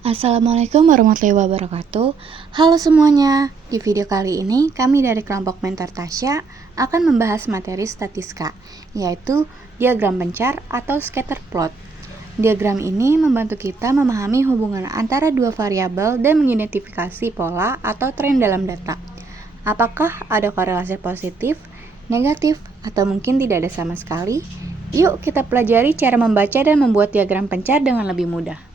Assalamualaikum warahmatullahi wabarakatuh. Halo semuanya, di video kali ini kami dari kelompok Mentor Tasya akan membahas materi statistika, yaitu diagram pencar atau scatter plot. Diagram ini membantu kita memahami hubungan antara dua variabel dan mengidentifikasi pola atau tren dalam data. Apakah ada korelasi positif, negatif, atau mungkin tidak ada sama sekali? Yuk kita pelajari cara membaca dan membuat diagram pencar dengan lebih mudah.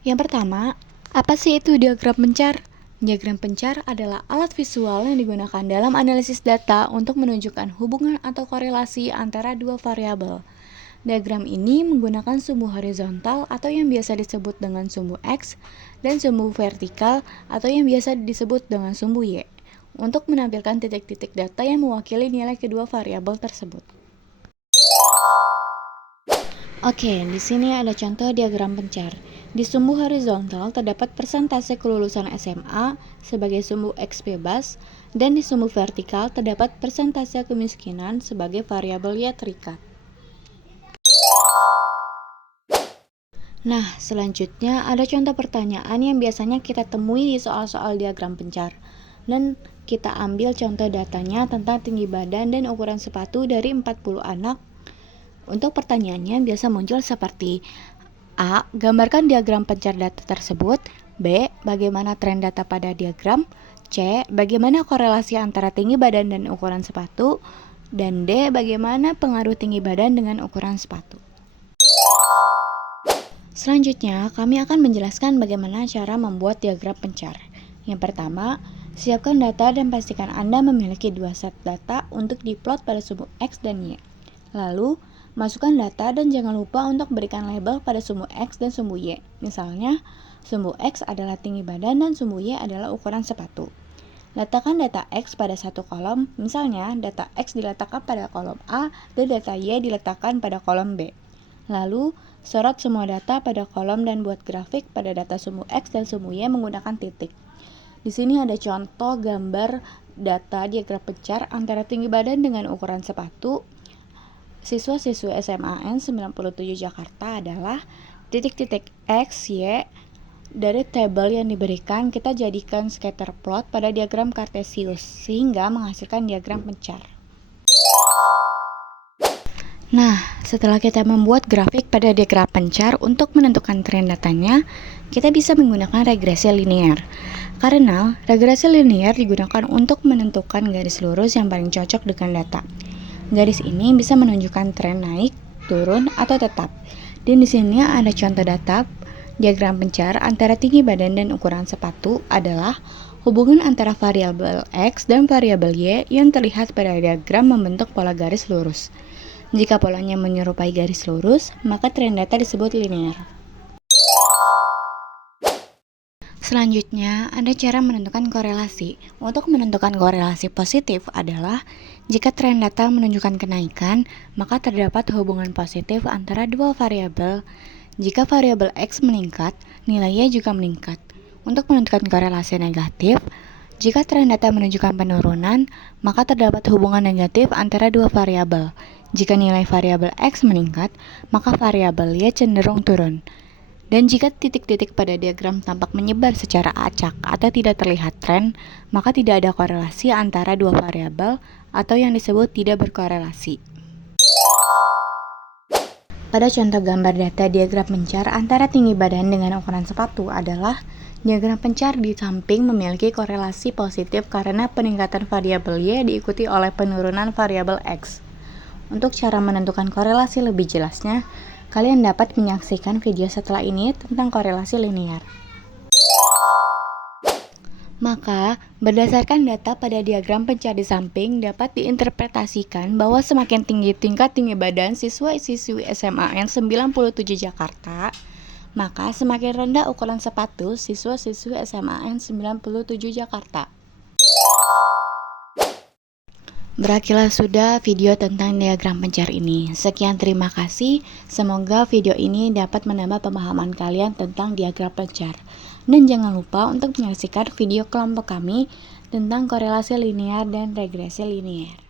Yang pertama, apa sih itu diagram pencar? Diagram pencar adalah alat visual yang digunakan dalam analisis data untuk menunjukkan hubungan atau korelasi antara dua variabel. Diagram ini menggunakan sumbu horizontal atau yang biasa disebut dengan sumbu X dan sumbu vertikal atau yang biasa disebut dengan sumbu Y untuk menampilkan titik-titik data yang mewakili nilai kedua variabel tersebut. Oke, di sini ada contoh diagram pencar. Di sumbu horizontal terdapat persentase kelulusan SMA sebagai sumbu X bebas, dan di sumbu vertikal terdapat persentase kemiskinan sebagai variabel Y terikat. Nah, selanjutnya ada contoh pertanyaan yang biasanya kita temui di soal-soal diagram pencar. Dan kita ambil contoh datanya tentang tinggi badan dan ukuran sepatu dari 40 anak. Untuk pertanyaannya biasa muncul seperti A. Gambarkan diagram pencar data tersebut. B. Bagaimana tren data pada diagram. C. Bagaimana korelasi antara tinggi badan dan ukuran sepatu. Dan D. Bagaimana pengaruh tinggi badan dengan ukuran sepatu. Selanjutnya, kami akan menjelaskan bagaimana cara membuat diagram pencar. Yang pertama, siapkan data dan pastikan Anda memiliki dua set data untuk diplot pada sumbu X dan Y. Lalu, masukkan data dan jangan lupa untuk berikan label pada sumbu X dan sumbu Y. Misalnya, sumbu X adalah tinggi badan dan sumbu Y adalah ukuran sepatu. Letakkan data X pada satu kolom, misalnya data X diletakkan pada kolom A dan data Y diletakkan pada kolom B. Lalu, sorot semua data pada kolom dan buat grafik pada data sumbu X dan sumbu Y menggunakan titik. Di sini ada contoh gambar data diagram pencar antara tinggi badan dengan ukuran sepatu. Siswa-siswi SMAN 97 Jakarta adalah titik-titik X, Y. Dari tabel yang diberikan, kita jadikan scatter plot pada diagram kartesius, sehingga menghasilkan diagram pencar. Nah, setelah kita membuat grafik pada diagram pencar untuk menentukan tren datanya, kita bisa menggunakan regresi linear. Karena regresi linear digunakan untuk menentukan garis lurus yang paling cocok dengan data. Garis ini bisa menunjukkan tren naik, turun, atau tetap. Dan di sini ada contoh data diagram pencar antara tinggi badan dan ukuran sepatu adalah hubungan antara variabel X dan variabel Y yang terlihat pada diagram membentuk pola garis lurus. Jika polanya menyerupai garis lurus, maka tren data disebut linear. Selanjutnya, ada cara menentukan korelasi. Untuk menentukan korelasi positif adalah jika tren data menunjukkan kenaikan, maka terdapat hubungan positif antara dua variabel. Jika variabel X meningkat, nilai Y juga meningkat. Untuk menentukan korelasi negatif, jika tren data menunjukkan penurunan, maka terdapat hubungan negatif antara dua variabel. Jika nilai variabel X meningkat, maka variabel Y cenderung turun. Dan jika titik-titik pada diagram tampak menyebar secara acak atau tidak terlihat tren, maka tidak ada korelasi antara dua variabel atau yang disebut tidak berkorelasi. Pada contoh gambar data diagram pencar antara tinggi badan dengan ukuran sepatu adalah diagram pencar di samping memiliki korelasi positif karena peningkatan variabel Y diikuti oleh penurunan variabel X. Untuk cara menentukan korelasi lebih jelasnya, kalian dapat menyaksikan video setelah ini tentang korelasi linear. Maka, berdasarkan data pada diagram pencar di samping dapat diinterpretasikan bahwa semakin tinggi tingkat tinggi badan siswa-siswi SMAN 97 Jakarta, maka semakin rendah ukuran sepatu siswa-siswi SMAN 97 Jakarta. Berakhirlah sudah video tentang diagram pencar ini. Sekian, terima kasih. Semoga video ini dapat menambah pemahaman kalian tentang diagram pencar. Dan jangan lupa untuk menyaksikan video kelompok kami tentang korelasi linear dan regresi linear.